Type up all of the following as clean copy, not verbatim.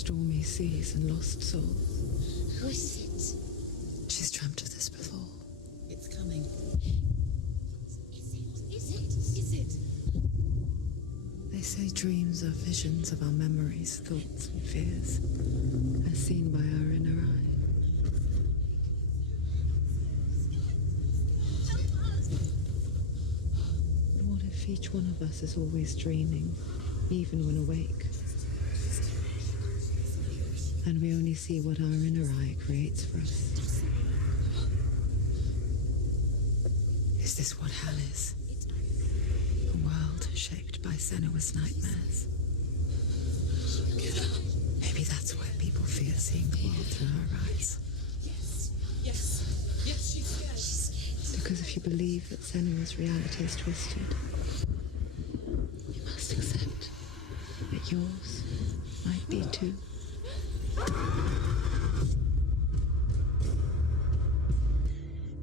stormy seas and lost souls. Who is it? She's dreamt of this before. It's coming. Is it? They say dreams are visions of our memories, thoughts and fears, as seen by our inner eye. What if each one of us is always dreaming, even when awake? And we only see what our inner eye creates for us. Is this what hell is? A world shaped by Senua's nightmares. Maybe that's why people fear seeing the world through her eyes. Yes, she's scared. Because if you believe that Senua's reality is twisted, you must accept that yours might be too.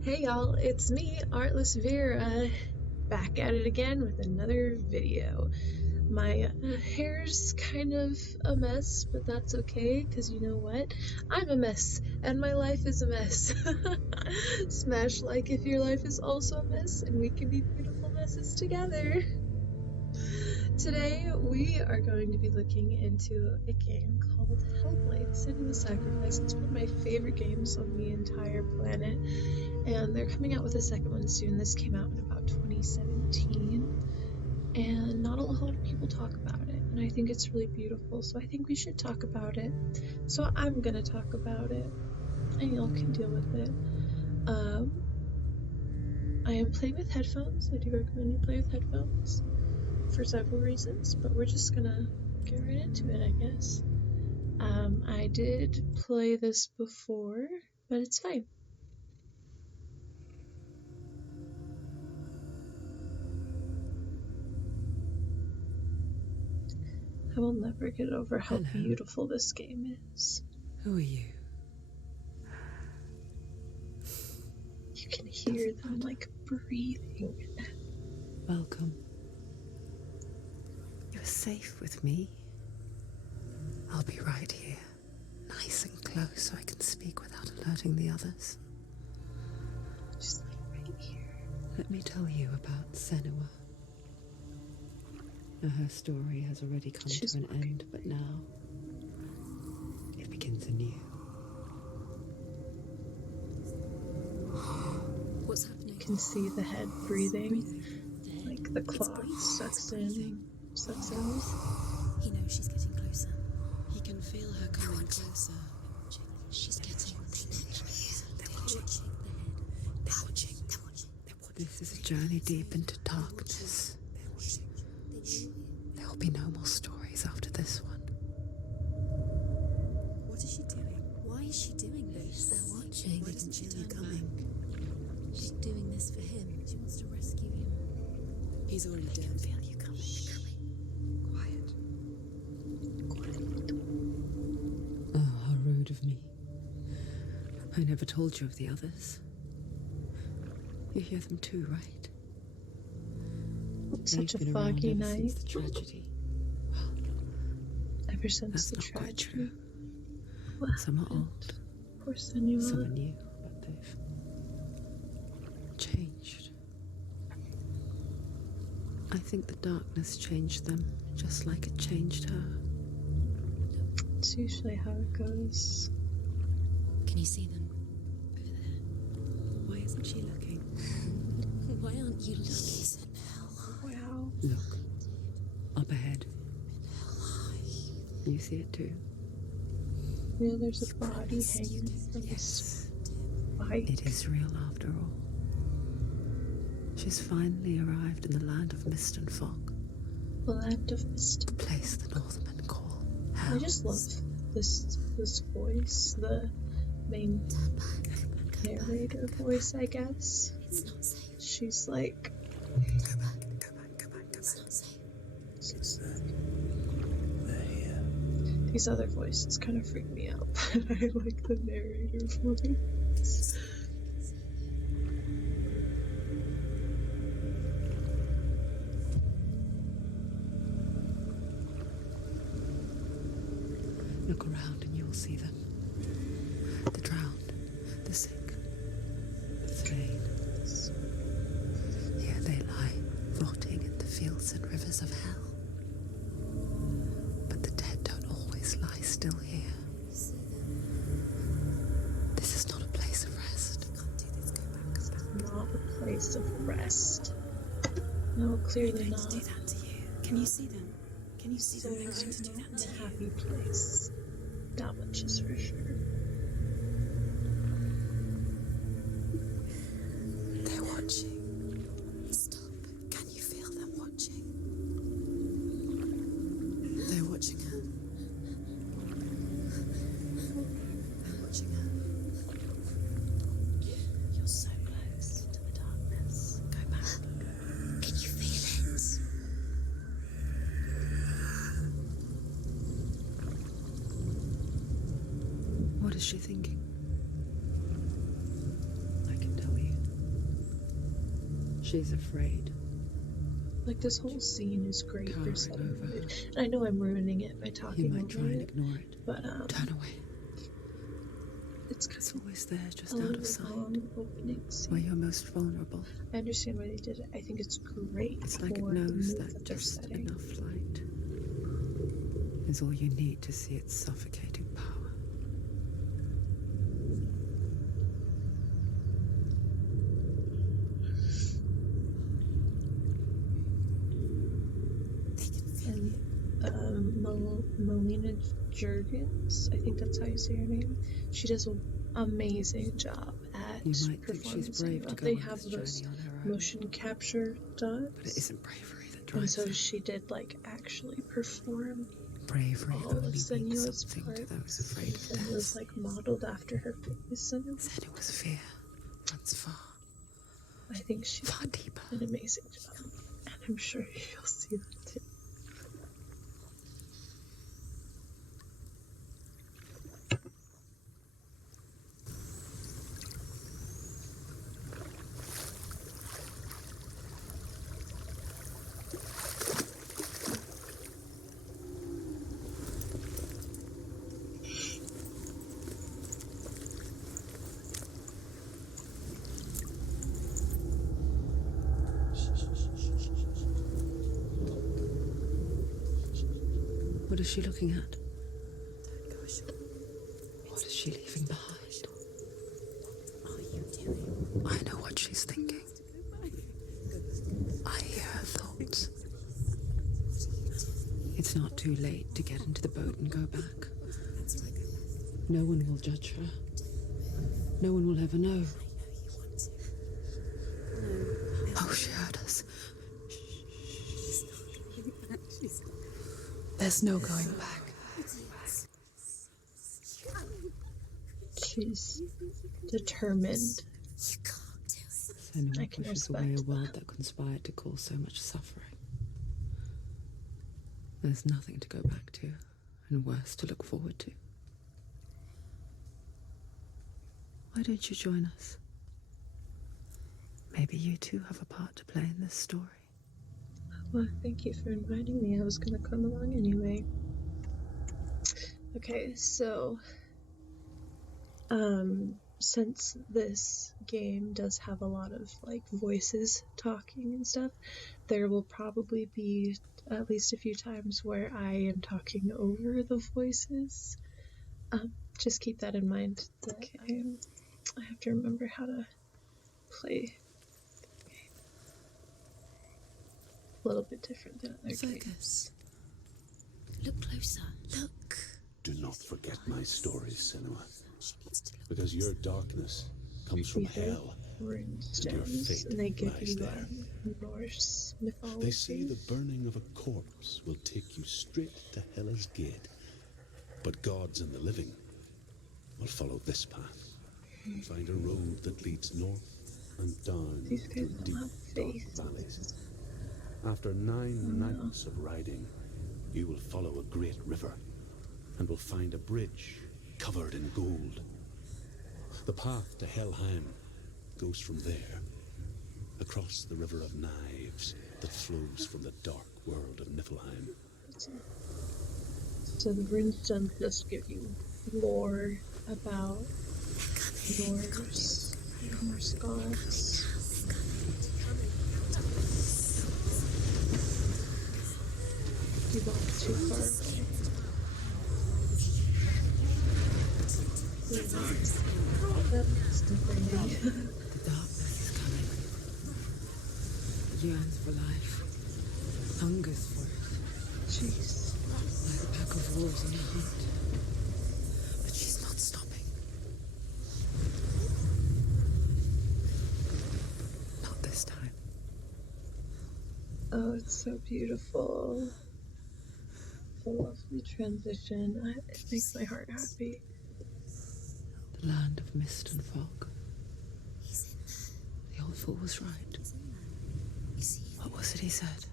Hey y'all, it's me, Artless Vera, back at it again with another video. My hair's kind of a mess, but that's okay, because you know what? I'm a mess, and my life is a mess. Smash like if your life is also a mess, and we can be beautiful messes together. Today, we are going to be looking into a game called Hellblade: Senua's Sacrifice. It's one of my favorite games on the entire planet, and they're coming out with a second one soon. This came out in about 2017, and not a lot of people talk about it, and I think it's really beautiful, so I think we should talk about it. So I'm gonna talk about it, and y'all can deal with it. I am playing with headphones. I do recommend you play with headphones for several reasons, but we're just gonna get right into it, I guess. I did play this before, but it's fine. I will never get over how beautiful this game is. Who are you? You can hear them like breathing. Welcome. You're safe with me. I'll be right here, nice and close so I can speak without alerting the others. Just like right here. Let me tell you about Senua. Now, her story has already come to an end, but now it begins anew. What's happening? You can see the head breathing. Like the cloth sucks in, sucks out. He knows she's getting closer. He can feel her coming closer. She's getting closer. They're watching. They're watching. This is a journey deep into darkness. There will be no more stories after this one. What is she doing? Why is she doing this? They're watching. Why doesn't she turn coming? She's doing this for him. She wants to rescue him. He's already dead. I can feel you coming. Quiet. Oh, how rude of me. I never told you of the others. You hear them too, right? It's such a foggy night. Since the tragedy. Ever since the That's not quite tragedy. true. Some are old. Poor Senua. Some are new, but they've changed. I think the darkness changed them, just like it changed her. It's usually how it goes. Can you see them? Over there. Why isn't she looking? Why aren't you looking? Wow. Look, up ahead. You see it too? Yeah, there's a body hanging from this bike. It is real after all. She's finally arrived in the land of mist and fog. The land of mist. A place the Northmen call hell. I just love this voice, the main narrator voice, I guess. It's not safe. She's like, Go back. It's not safe. They're here. these other voices kind of freak me out, but I like the narrator voice. Look around and you'll see them. The drowned, the sick, the slain. Here they lie, rotting in the fields and rivers of hell. But the dead don't always lie still here. This is not a place of rest. Not a place of rest. No, clearly They're not. going to do that to you. Can you see them? Can you see them? They're going to do that to a you. happy place. That much is for sure. They're watching. Stop. Can you feel them watching? They're watching her. They're watching her. You're so close to the darkness. Go back. Can you feel it? What is she thinking? I can tell you. She's afraid. Like, this whole scene is great for Towering setting over the her. mood. And I know I'm ruining it by You talking might over try and it, ignore it. but Turn away. it's kind It's of always there, just a out little of sight. opening scene. Where you're most vulnerable. I understand why they did it. I think it's great It's for like it the knows mood that that they're just setting. enough light is all you need to see its suffocating power. And Melina Jurgens, I think that's how you say her name. She does an amazing job at You might think performing. she's brave to go They on have this those journey on her own, motion capture dots, but it isn't bravery that and drives so her. she did like actually perform Bravery all only of means Senua's something to those parts, afraid of and was death. like modeled after her face. And Senua's fear runs far, I think she far deeper. did an amazing job, and I'm sure you'll see that too. What is she looking at? Gosh, What is she leaving behind? what are you doing? I know what she's thinking. I hear her thoughts. It's not too late to get into the boat and go back. No one will judge her. No one will ever know. Oh, she heard us. There's no going back. She's determined. You can't do it. Senua I can pushes away a respect world that. that conspired to cause so much suffering. There's nothing to go back to, and worse to look forward to. Why don't you join us? Maybe you too have a part to play in this story. Well, thank you for inviting me. I was gonna come along anyway. Okay, so since this game does have a lot of like voices talking and stuff, there will probably be at least a few times where I am talking over the voices. Just keep that in mind. Okay, I have to remember how to play the game. A little bit different than other games. Focus. Look closer. Look. Do not forget my stories, Senua, She needs to look. because your darkness comes from These are hell. runestones, fate and they give lies you there. Norse mythology. They say the burning of a corpse will take you straight to Hela's gate, but gods and the living will follow this path. Find a road that leads north and down These guys through don't deep, have dark faith. valleys. After 9 nights of riding, you will follow a great river and will find a bridge covered in gold. The path to Helheim goes from there, across the river of knives that flows from the dark world of Niflheim. So the runestones just give you lore about Norse gods. You walk too far away. That's degrading. The darkness is coming. Yearns for life. Hungers for it. Jeez. Like a pack of wolves on a hunt. But she's not stopping. Not this time. Oh, it's so beautiful. A lovely transition. It makes my heart happy. The land of mist and fog. The old fool was right. What was it he said?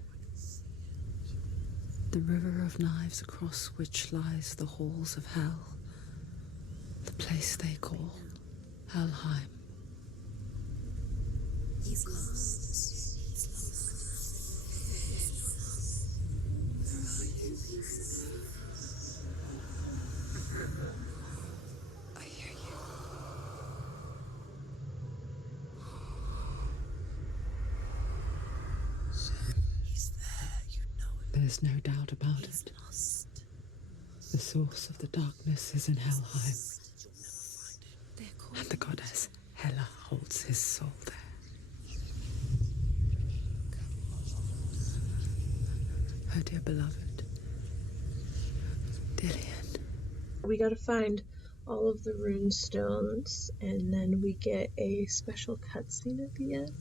The river of knives across which lies the halls of hell. The place they call Helheim. He's lost. I hear you. He's there, you know it. There's no doubt about He's it. lost. The source of the darkness is in Helheim, They're calling and the goddess Hela holds his soul there. Her dear beloved, Dillian. We gotta find all of the rune stones, and then we get a special cutscene at the end.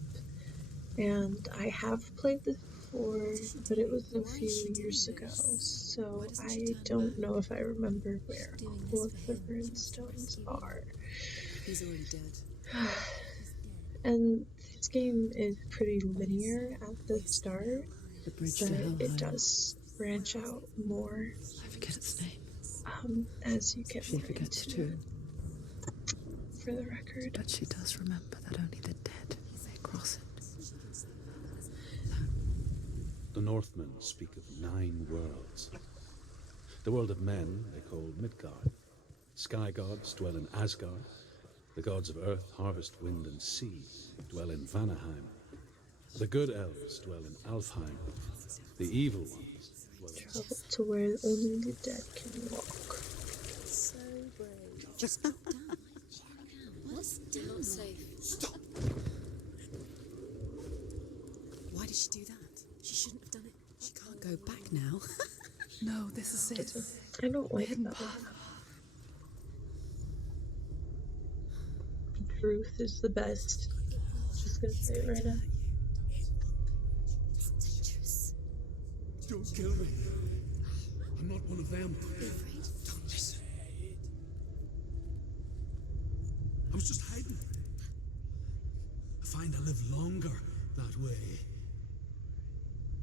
And I have played this before, but it was a few years ago, so I don't know if I remember where all of the rune stones are. He's already dead. And this game is pretty linear at the start, The bridge but to Helheim. it does branch out more I forget its name. as you get She more forgets into too. it, for the record. But she does remember that only the dead may cross it. The Northmen speak of 9 worlds. The world of men they call Midgard. Sky gods dwell in Asgard. The gods of earth, harvest, wind, and sea dwell in Vanaheim. The good elves dwell in Alfheim. The evil ones dwell in... Travel to where only the dead can walk. So brave. Just down. What's still not safe? Stop! Why did she do that? She shouldn't have done it. She can't go back now. No, this is it. I don't like Hidden that. path. Truth is the best. Just gonna say it right now. It's dangerous. Don't kill me. I'm not one of them. Be afraid. Don't listen. I was just hiding. I find I live longer that way.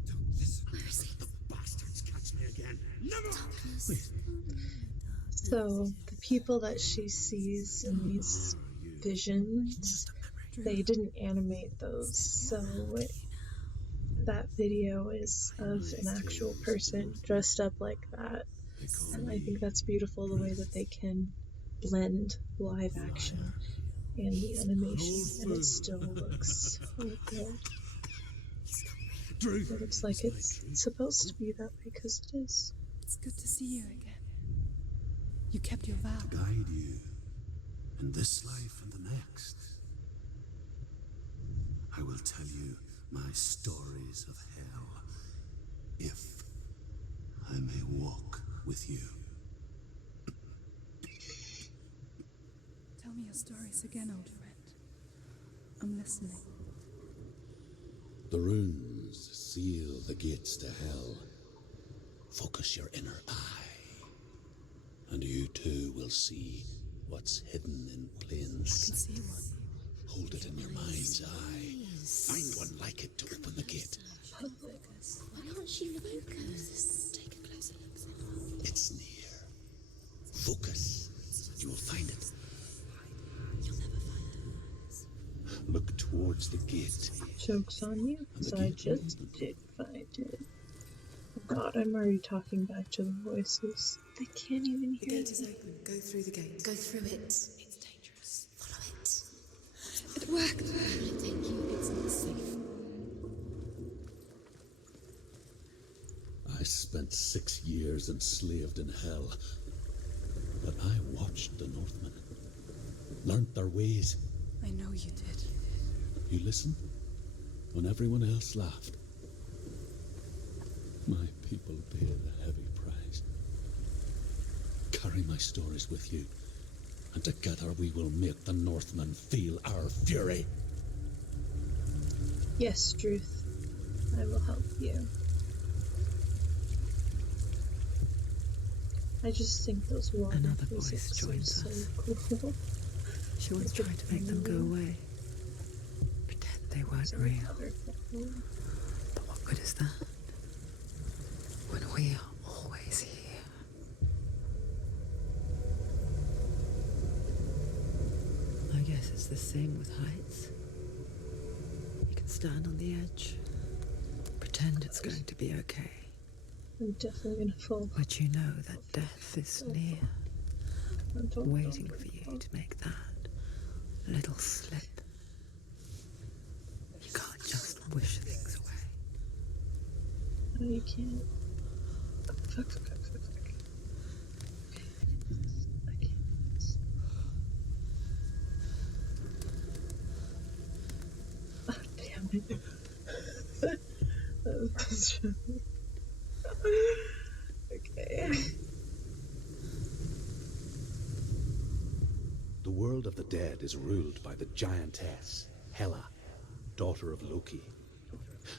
Don't listen. Where is he? The bastards catch me again. Never! So, the people that she sees in these visions, they didn't animate those, so that video is of an actual person dressed up like that. And I think that's beautiful, the way that they can blend live action and the animation, and it still looks so good. It looks like it's supposed to be that way, because it is. It's good to see you again. You kept your vow. Guide you in this life and the next. I will tell you my stories of hell, if I may walk with you. Tell me your stories again, old friend. I'm listening. The runes seal the gates to hell. Focus your inner eye, and you too will see what's hidden in plain I can sight. see one. Hold it in your mind's eye. Find one like it to open the gate. Why can't she focus? Take a closer look. It's near. Focus. You will find it. You'll never find her. Look towards the gate. Joke's on you, And the so I gate will just open. did find it. I'm God, I'm already talking back to the voices. They can't even The hear gate is me. open. Go through the gate. Go through it. It's dangerous. Follow it. It worked. Where will it take you? It's not safe. I spent 6 years enslaved in hell, but I watched the Northmen, learnt their ways. I know you did. You listened when everyone else laughed. My people paid a heavy price. Carry my stories with you, and together we will make the Northmen feel our fury. Yes, Druth. I will help you. I just think those water Another physics voice are joins so us. cool. She once tried to make them go away. Pretend they weren't So real. powerful. But what good is that? When we are always here. I guess it's the same with heights. You can stand on the edge, pretend it's going to be okay. I'm definitely gonna fall. But you know that death is near, waiting for you to make that little slip. You can't just wish things away. No, you can't. Fuck. I can't. Oh, damn it. That was okay. The world of the dead is ruled by the giantess, Hela, daughter of Loki.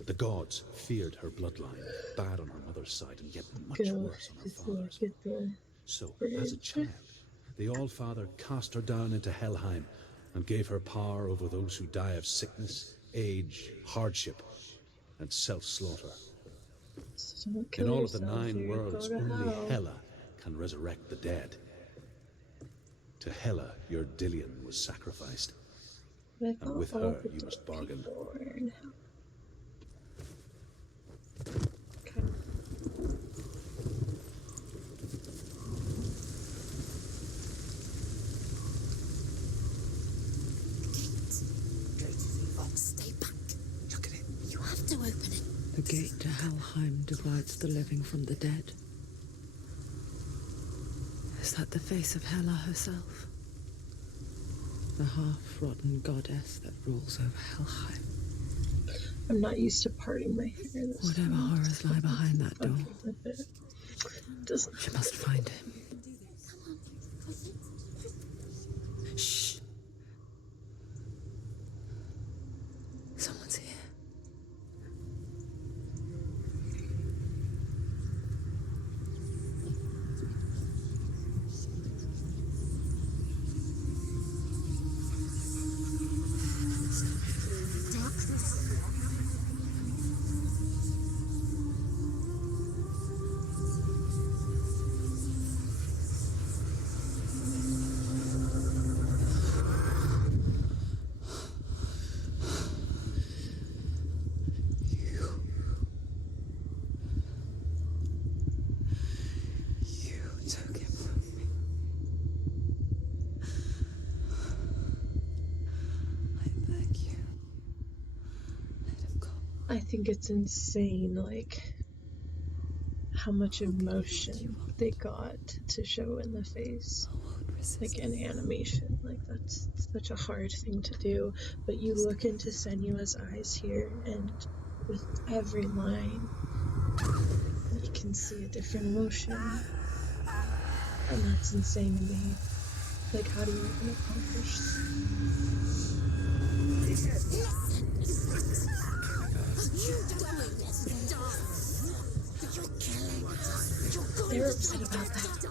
The gods feared her bloodline, bad on her mother's side and yet much worse on her father's. So, as a child, the Allfather cast her down into Helheim and gave her power over those who die of sickness, age, hardship, and self-slaughter. So don't In kill all of the yourself, 9 you're gonna worlds, go to only hell. Hela can resurrect the dead. To Hela, your Dillion was sacrificed, But I and thought with all her the you must dead bargain. people were in hell. Okay. Stay back. Look at it. You have to open it. The gate to Helheim divides the living from the dead. Is that the face of Hela herself? The half-rotten goddess that rules over Helheim. I'm not used to parting my hair this Whatever time. horrors lie behind that door, Fucking with it. Doesn't she must find him. Shh. Someone's here. You took him from me. I beg you. Let him go. I think it's insane, like, how much emotion they got to show in the face. I won't resist. Like in animation, like that's such a hard thing to do. But you look into Senua's eyes here, and with every line, you can see a different emotion, and that's insane to me. Like, how do you even accomplish They're upset about that.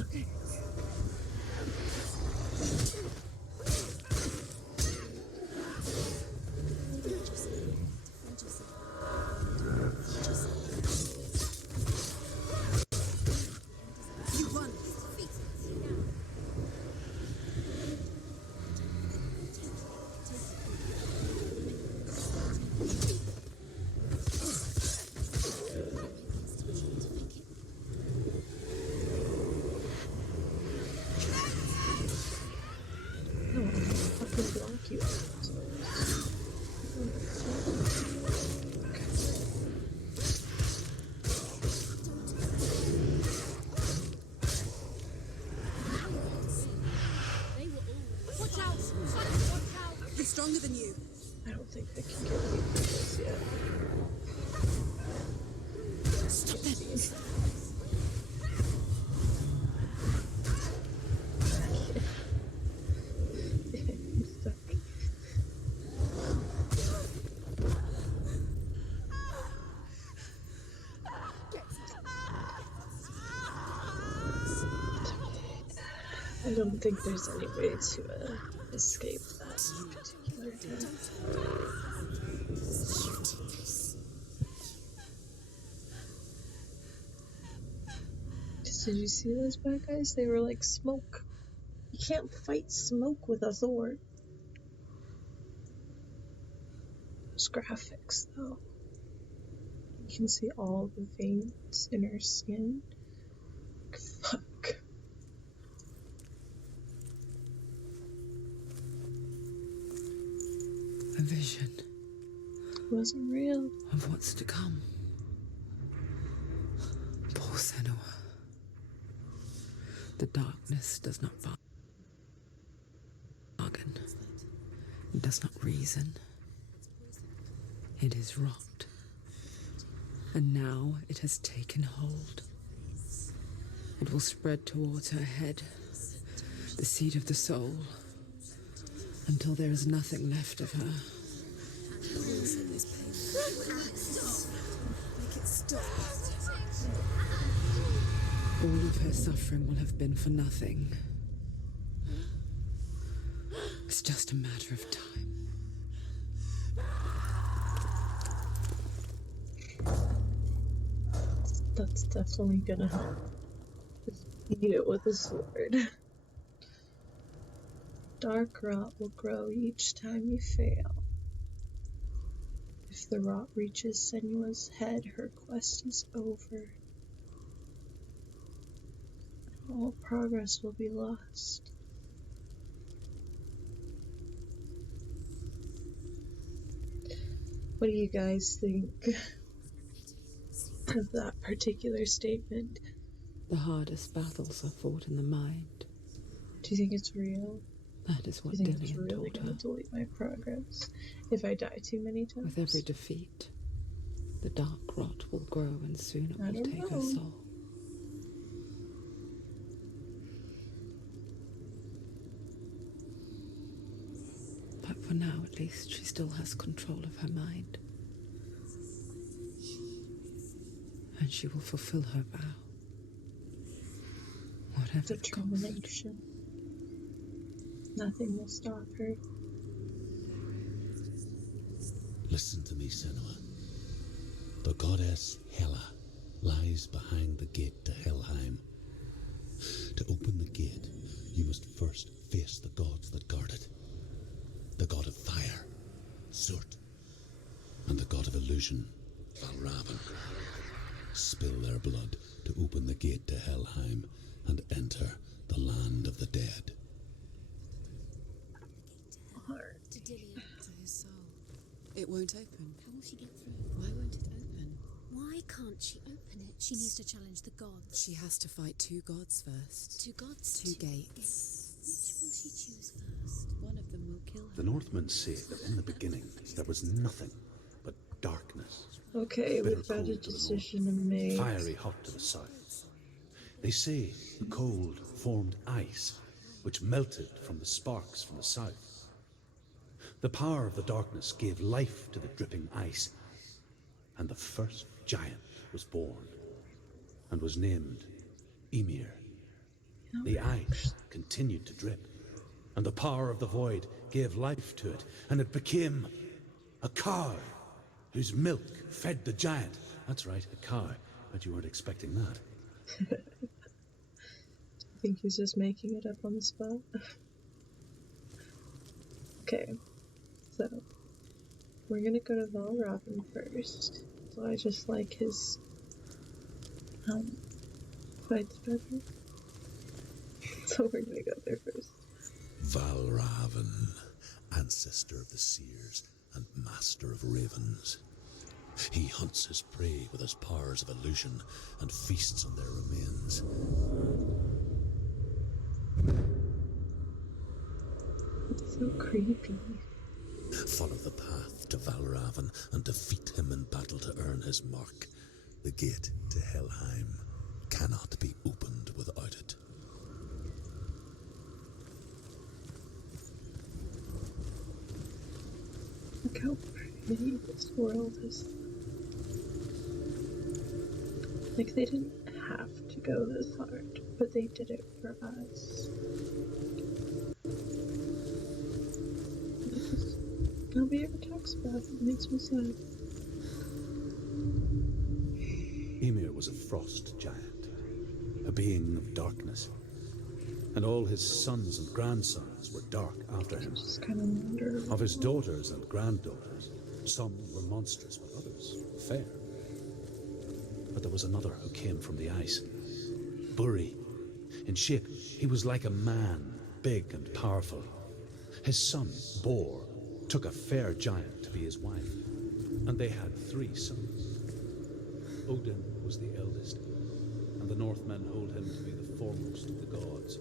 Okay. He's stronger than you. I don't think I can get any this yet. Stop that. I'm stuck. I don't think there's any way to escape that particular death. Did you see those bad guys? They were like smoke. You can't fight smoke with a sword. It's graphics though. You can see all the veins in her skin. Fuck. A vision It wasn't real. of what's to come. Poor Senua. The darkness does not bargain. It does not reason. It is rot. And now it has taken hold. It will spread towards her head, the seat of the soul, until there is nothing left of her. Make it stop. All of her suffering will have been for nothing. It's just a matter of time. That's definitely gonna help. Just beat it with a sword. Dark rot will grow each time you fail. If the rot reaches Senua's head, her quest is over. All progress will be lost. What do you guys think of that particular statement? The hardest battles are fought in the mind. Do you think it's real? That is Do what you think it's Dillian really taught going her. to delete my progress if I die too many times? With every defeat, the dark rot will grow and soon it I will don't take know. her soul. But for now, at least, she still has control of her mind. And she will fulfill her vow. Whatever the cost. Determination. Nothing will stop her. Listen to me, Senua. The goddess Hela lies behind the gate to Helheim. To open the gate, you must first face the gods that guard it. The god of fire, Surt, and the god of illusion, Valravan. Spill their blood to open the gate to Helheim and enter the land of the dead. To Dillian, to his soul. It won't open. How will she get through? Why won't it open? Why can't she open it? She needs to challenge the gods. She has to fight two gods first. Two gods? Two gates. Which will she choose first? One of them will kill her. The Northmen say that in the beginning there was nothing but darkness, Okay, bitter we've got a cold to the decision north, to make. fiery hot to the south. They say the cold formed ice, which melted from the sparks from the south. The power of the darkness gave life to the dripping ice, and the first giant was born, and was named Ymir. The ice continued to drip, and the power of the void gave life to it, and it became a cow whose milk fed the giant. That's right, a cow. Bet you weren't expecting that. I think he's just making it up on the spot. Okay, so we're gonna go to Valravan first. So I just like his fights better. So we're gonna go there first. Valravan, ancestor of the seers and master of ravens. He hunts his prey with his powers of illusion and feasts on their remains. So creepy. Follow the path to Valravan and defeat him in battle to earn his mark. The gate to Helheim cannot be opened without it. Look how pretty this world is. Like, they didn't have to go this hard, but they did it for us. Nobody ever talks about it. It makes me sad. Ymir was a frost giant, a being of darkness, and all his sons and grandsons were dark after him. Just kind of wonder. Of his daughters and granddaughters, some were monstrous, but others fair. But there was another who came from the ice. Buri. In shape, he was like a man, big and powerful. His son, Bor, took a fair giant to be his wife, and they had 3 sons. Odin was the eldest, and the Northmen hold him to be the foremost of the gods,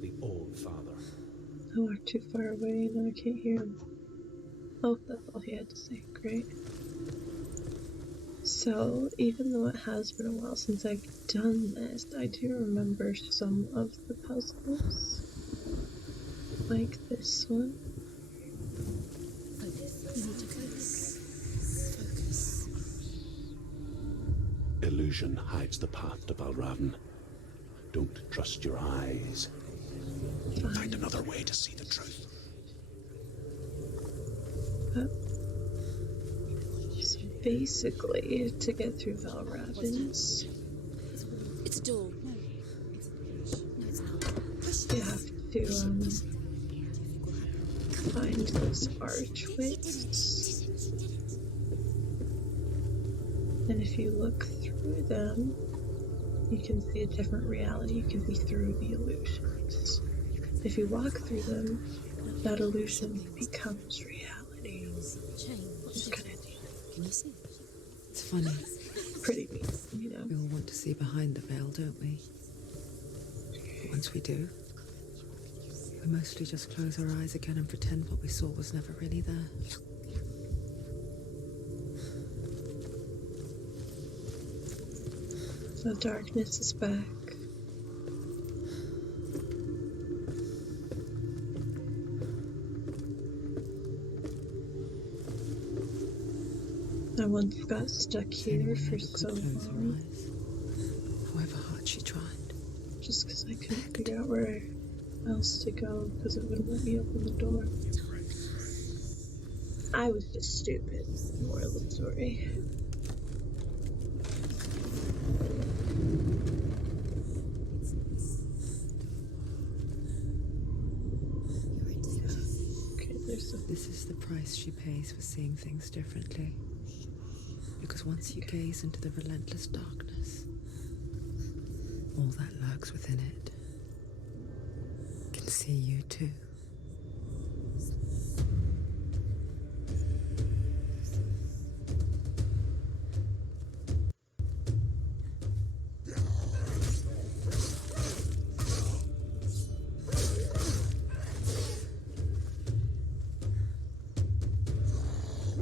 the All-Father. I walked too far away, now I can't hear him. Oh, that's all he had to say. Great. So, even though it has been a while since I've done this, I do remember some of the puzzles. Like this one. Illusion hides the path to Valravan. Don't trust your eyes. Find another way to see the truth. So basically, to get through Valravan's, It's a door. No, it's not. you have to find those archways. And if you look through them, you can see a different reality. You can see through the illusions. If you walk through them, that illusion becomes reality. It's kind of neat. Can you see? It's funny. Pretty neat, you know. We all want to see behind the veil, don't we? Once we do, we mostly just close our eyes again and pretend what we saw was never really there. The darkness is back. I once got stuck here Anyone for ever so could close her long, eyes, however hard she tried. just because I couldn't figure out where else to go, because it wouldn't let me open the door. I was just stupid, moral of the story. Okay, there's a... This is the price she pays for seeing things differently. Because once you gaze into the relentless darkness, all that lurks within it can see you too.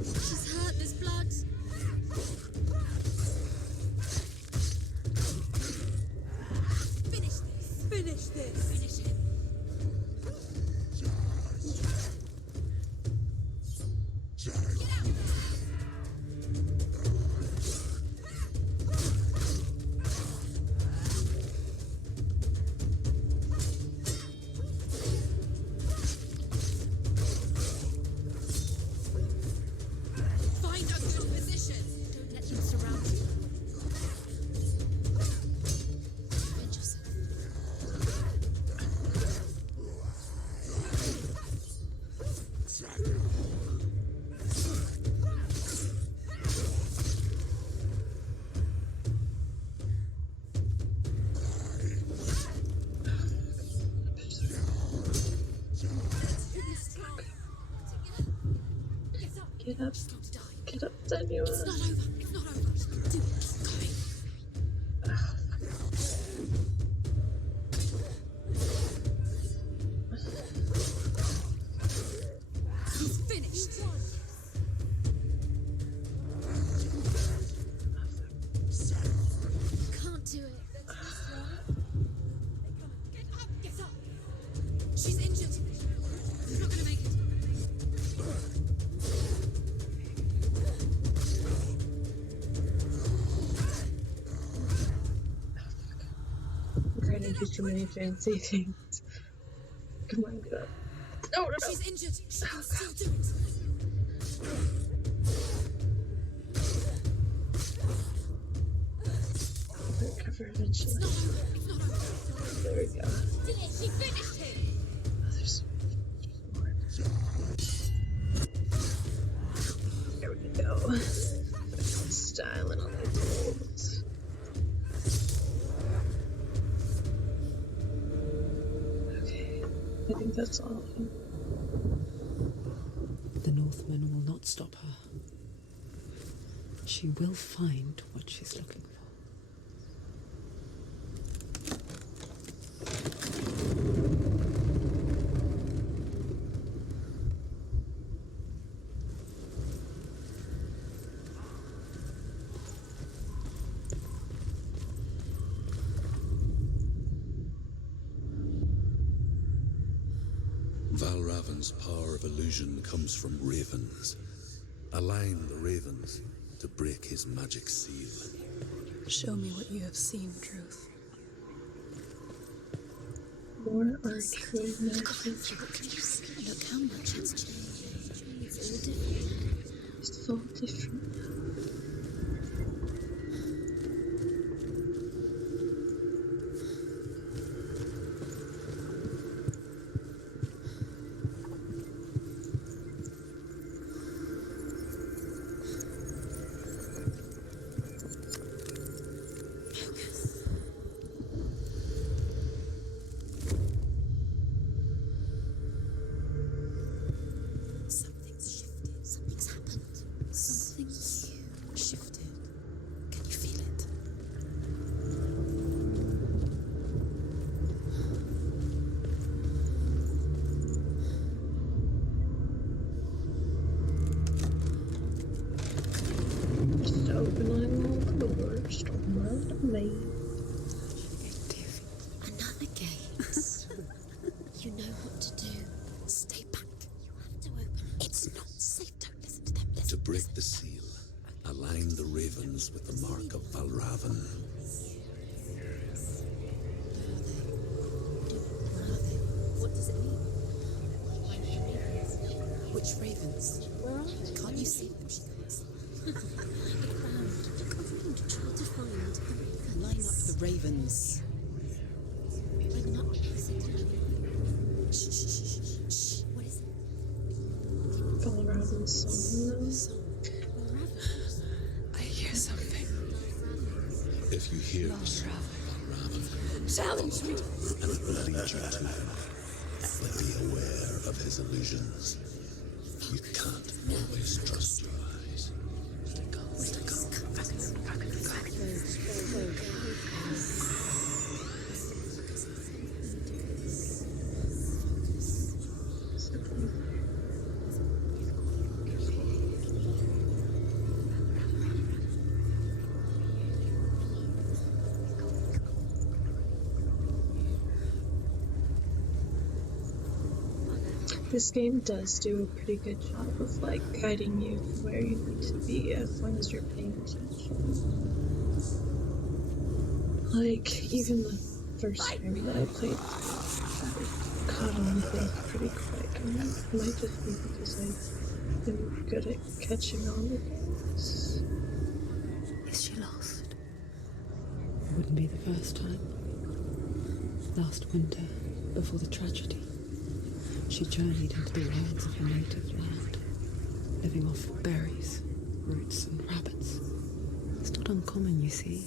She's hurt. There's blood. Finish this. Finish this. Finish him. Find a good position. Don't let them surround you. Defend yourself. Get up. Get up, She's going to die. get up, Daniel. It's not over. It's not over. Do it. Keep going. do too many fancy things. Come on, get up. No. She's injured. She can still do it. Recover eventually. It's not over. There we go. She finished him. Oh, there's more. There we go. Styling on the golds. Okay, I think that's all of them. The Northmen will not stop her. She will find what she's looking for. Valravan's power of illusion comes from ravens. Align the ravens to break his magic seal. Show me what you have seen, Truth. More arcane magic. Look how much it's changed. It's all different. It's all different now. Something's shifted. Something's happened. Something huge shifted. Can you feel it? Just opening all the doors. Don't mind me. Another gate. You know what to do. Stay back. You have to open it. It's not safe. Don't listen to them. Listen. To break the seal, align the ravens with the mark of Valravan. What does it mean? Which ravens? Where are they? Can't you see them? She goes. Look around. Look around. Try to find. Line up the ravens. Line up. Shh, shh, shh, shh, shh. What is it? Valravan's song. I hear something. If you hear the song of Valravan, Challenge me. and it will lead you to him, but be aware of his illusions. You can't always trust your eyes. This game does do a pretty good job of like guiding you where you need to be as long as you're paying attention. Like even the first time that I played, I caught on with things pretty quick. And it might just be because I've been good at catching on with things. Is she lost? It wouldn't be the first time. Last winter, before the tragedy, she journeyed into the wilds of her native land, living off berries, roots, and rabbits. It's not uncommon, you see.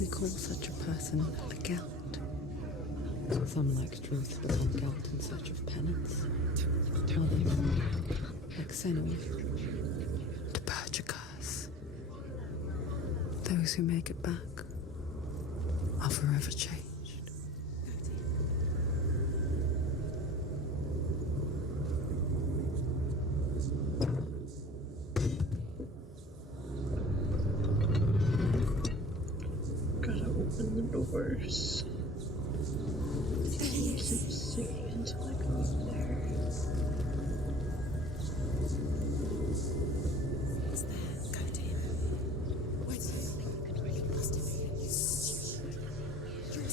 We call such a person a Gelt. Some, like Truth, become Gelt in search of penance. Others, like Senua, to purge a curse. Those who make it back are forever changed. Gotta open the doors. I keep singing until I go up there. It's there. Go to him. Wait. You could really bust him. You stupid. You're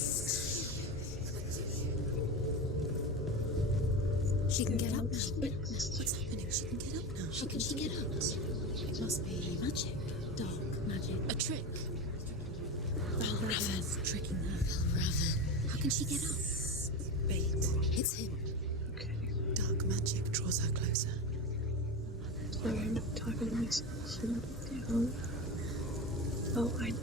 She can get up now. It's Wait, fixed. what's happening? She can get up now. How can she get up? It must be magic. Dark magic. A trick. Valravan's tricking her. Valravan. How can she get up? Bait. It's him. Okay. Dark magic draws her closer. Sorry, I'm talking to myself. No big deal. Oh, I know.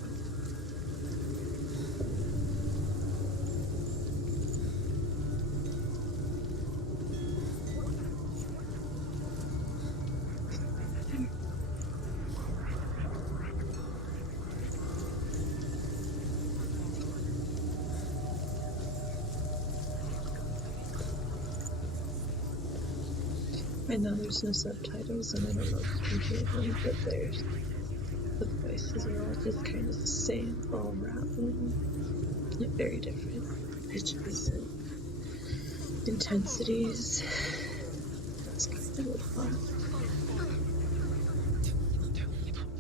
I know there's no subtitles and I don't know if you can hear them, but there's the voices are all just kind of the same, all rattling. Like very different pitches and intensities. That's kind of fun.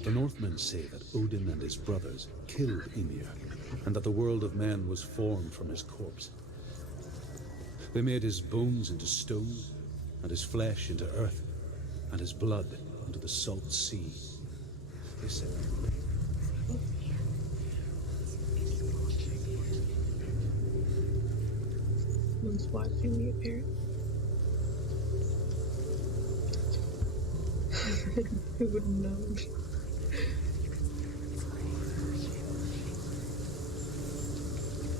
The Northmen say that Odin and his brothers killed Ymir, and that the world of men was formed from his corpse. They made his bones into stone, and his flesh into earth, and his blood into the salt sea. They said. Someone's watching me, apparently. Who would have known?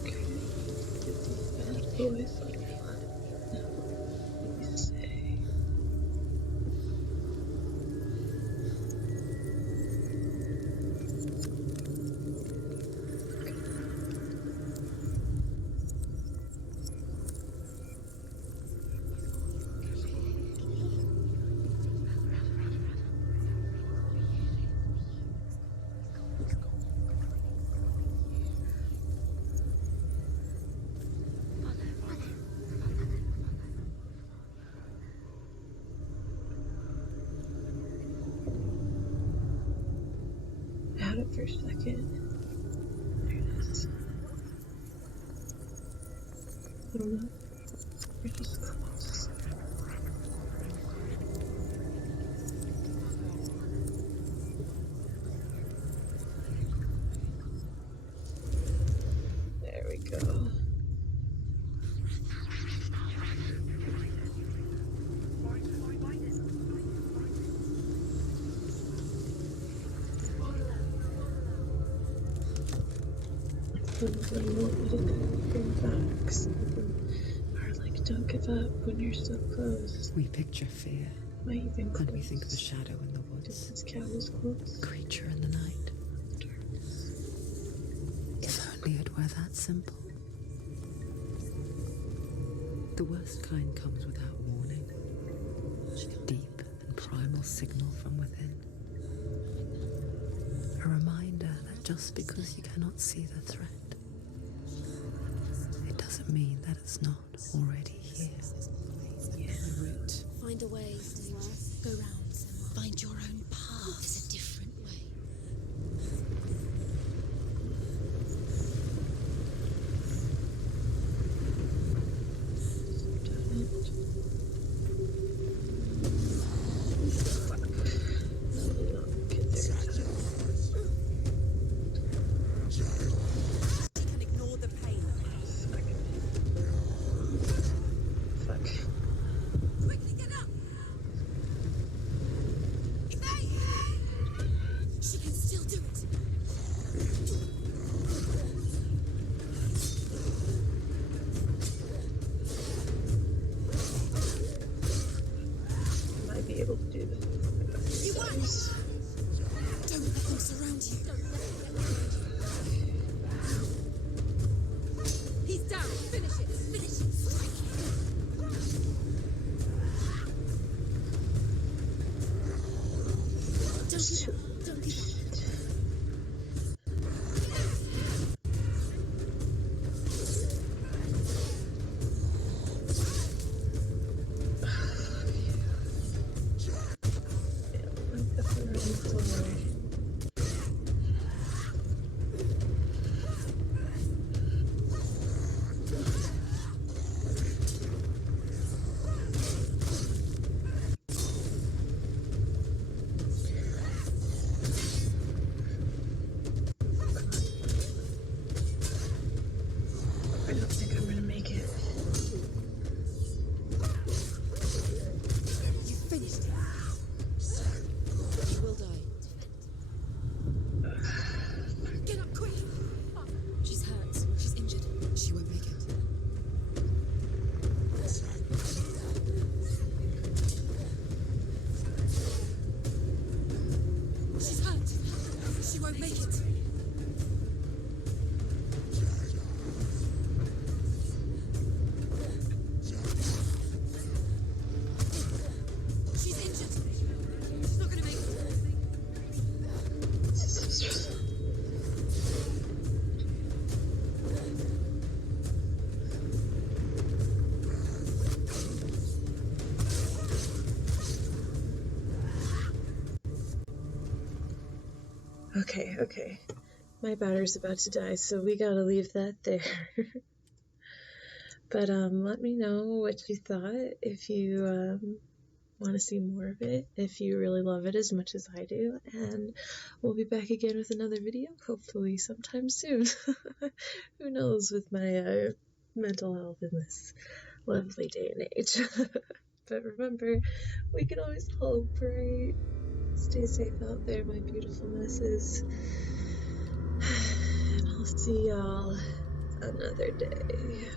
Okay. Get these bad boys on your line. Let me say. I had it for a second. There it is. I don't know. We're just close. There we go. Some of them won't let it bring back. Some of them are like, don't give up when you're so close. We picture fear, Why even close? and we think of a shadow in the woods, This cow is close. a creature in the night. If only it were that simple. The worst kind comes without warning. A deep and primal signal from within. A reminder that just because you cannot see the threat, it doesn't mean that it's not already here. The route. Find a way. Go round. Find your own path. There's a different way. Can ignore the pain. Fuck. Quickly get up! She can still do it. Might be able to do this. You won! Don't let them surround you. He's down. Finish it. Finish it. Don't give up. Don't give up. I'm definitely forward. don't think I'm gonna make it. You finished it. You will die. Get up quick! She's hurt. She's injured. She won't make it. She's hurt. She won't make it. She's injured. She's not gonna make it. This is so stressful. Okay. My battery's about to die, so we gotta leave that there. But let me know what you thought, if you want to see more of it, if you really love it as much as I do, and we'll be back again with another video, hopefully sometime soon. Who knows with my mental health in this lovely day and age. But remember, we can always hope, right? Stay safe out there, my beautiful messes. And I'll see y'all another day.